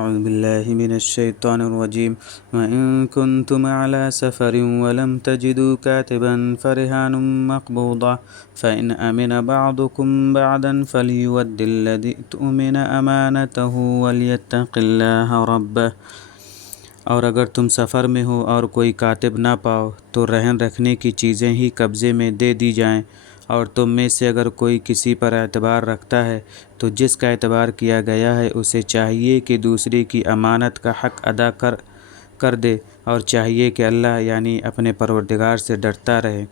أعوذ بالله من الشيطان الرجيم وإن كنتم على سفر ولم تجدوا كاتبا فرهان مقبوضة فإن أمن بعضكم بعضا فليؤد الذي اؤتمن أمانته وليتق الله ربه۔ اور اگر تم سفر میں ہو اور کوئی کاتب نہ پاؤ تو رہن رکھنے کی چیزیں ہی قبضے میں دے دی جائیں، اور تم میں سے اگر کوئی کسی پر اعتبار رکھتا ہے تو جس کا اعتبار کیا گیا ہے اسے چاہیے کہ دوسرے کی امانت کا حق ادا کر دے، اور چاہیے کہ اللہ یعنی اپنے پروردگار سے ڈرتا رہے۔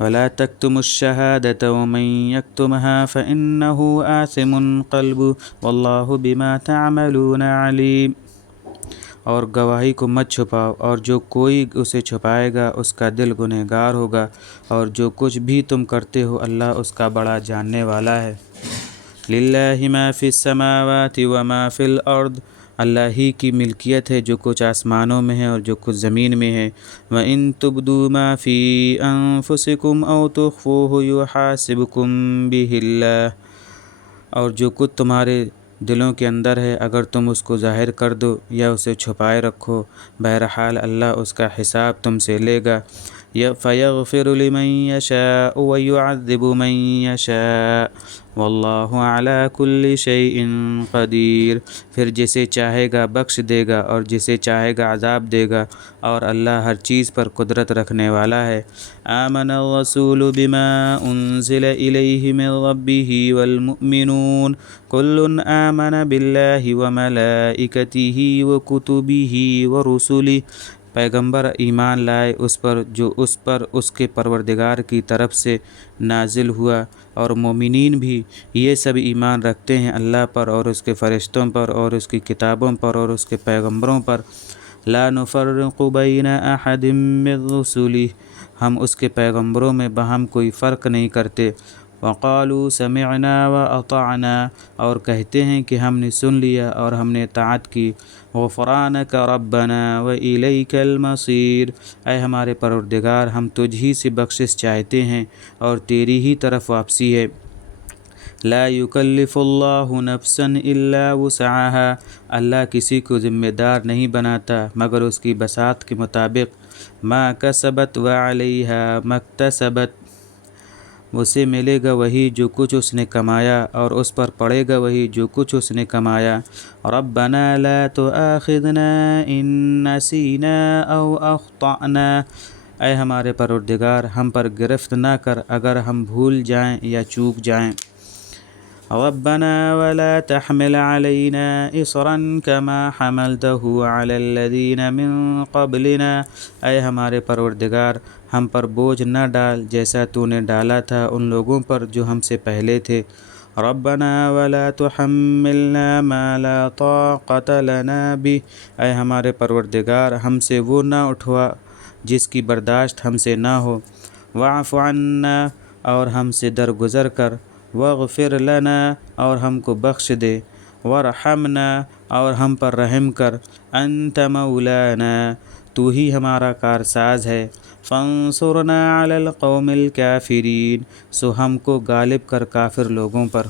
وَلَا تَكْتُمُوا الشَّهَادَةَ وَمَن يَكْتُمْهَا فَإِنَّهُ آثِمٌ قَلْبُهُ وَاللَّهُ بِمَا تَعْمَلُونَ عَلِيمٌ۔ اور گواہی کو مت چھپاؤ، اور جو کوئی اسے چھپائے گا اس کا دل گنہگار ہوگا، اور جو کچھ بھی تم کرتے ہو اللہ اس کا بڑا جاننے والا ہے۔ لِلَّهِ مَا فِي السَّمَاوَاتِ وَمَا فِي الْأَرْضِ، اللہ ہی کی ملکیت ہے جو کچھ آسمانوں میں ہے اور جو کچھ زمین میں ہے۔ وَإِن تُبْدُوا مَا فِي أَنفُسِكُمْ أَوْ تُخْفُوهُ يُحَاسِبْكُم بِهِ اللَّهُ، اور جو کچھ تمہارے دلوں کے اندر ہے اگر تم اس کو ظاہر کر دو یا اسے چھپائے رکھو، بہرحال اللہ اس کا حساب تم سے لے گا۔ فَيَغْفِرُ لِمَن يَشَاءُ وَيُعَذِّبُ مَن يَشَاءُ وَاللَّهُ عَلَى كُلِّ شَيْءٍ قَدِيرٌ، پھر جسے چاہے گا بخش دے گا اور جسے چاہے گا عذاب دے گا، اور اللہ ہر چیز پر قدرت رکھنے والا ہے۔ آمن الرسول بما انزل الیہ من ربہ والمؤمنون کل آمن باللہ وملائکتہ وکتبہ ورسلہ، پیغمبر ایمان لائے اس پر جو اس پر اس کے پروردگار کی طرف سے نازل ہوا، اور مومنین بھی یہ سب ایمان رکھتے ہیں اللہ پر اور اس کے فرشتوں پر اور اس کی کتابوں پر اور اس کے پیغمبروں پر۔ لا نفرق بین احد من رسلہ، ہم اس کے پیغمبروں میں باہم کوئی فرق نہیں کرتے۔ وقالوا سمعنا واطعنا، اور کہتے ہیں کہ ہم نے سن لیا اور ہم نے اطاعت کی۔ غفرانک ربنا والیک المصیر، اے ہمارے پروردگار ہم تجھ ہی سے بخشش چاہتے ہیں اور تیری ہی طرف واپسی ہے۔ لا یکلف اللہ نفسا الا وسعها، اللہ کسی کو ذمہ دار نہیں بناتا مگر اس کی بساط کے مطابق۔ ما کسبت وعلیہا ما اکتسبت، اسے ملے گا وہی جو کچھ اس نے کمایا اور اس پر پڑے گا وہی جو کچھ اس نے کمایا۔ ربنا لا تؤاخذنا ان نسینا او اخطأنا، اے ہمارے پروردگار ہم پر گرفت نہ کر اگر ہم بھول جائیں یا چوک جائیں۔ ربنا ولا تحمل علينا إصرا كما حملته على الذين من قبلنا، اے ہمارے پروردگار ہم پر بوجھ نہ ڈال جیسا تو نے ڈالا تھا ان لوگوں پر جو ہم سے پہلے تھے۔ ربنا ولا تحملنا ما لا طاقة لنا به، اے ہمارے پروردگار ہم سے وہ نہ اٹھوا جس کی برداشت ہم سے نہ ہو۔ واعف عنا، اور ہم سے درگزر کر۔ واغفر لنا، اور ہم کو بخش دے۔ وارحمنا، اور ہم پر رحم کر۔ انت مولانا، تو ہی ہمارا کارساز ہے۔ فانصرنا علی القوم الکافرین، سو ہم کو غالب کر کافر لوگوں پر۔